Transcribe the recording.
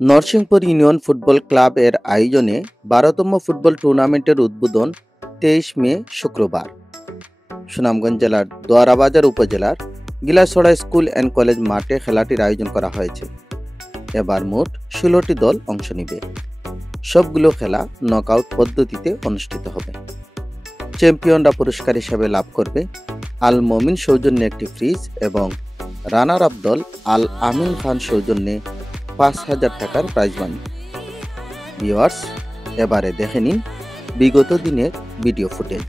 Narsinghpur union football club এর আয়োজনে ১২তম ফুটবল টুর্নামেন্টের উদ্বোধন ২৩ মে শুক্রবার সুনামগঞ্জ জেলার দোয়ারাবাজার উপজেলার গিলাছড়া স্কুল অ্যান্ড কলেজ মাঠে খেলাটির আয়োজন করা হয়েছে। এবার মোট ১৬টি দল অংশ নেবে। সবগুলো খেলা নকআউট পদ্ধতিতে অনুষ্ঠিত হবে। চ্যাম্পিয়নরা পুরস্কার হিসেবে লাভ করবে আল মমিন সৌজন্যে একটি ফ্রিজ এবং রানার আপ দল আল আমিন খান সৌজন্যে ৫,০০০ টাকার প্রাইজ মানি। ভিউয়ার্স, এবারে দেখে নিন বিগত দিনের ভিডিও ফুটেজ।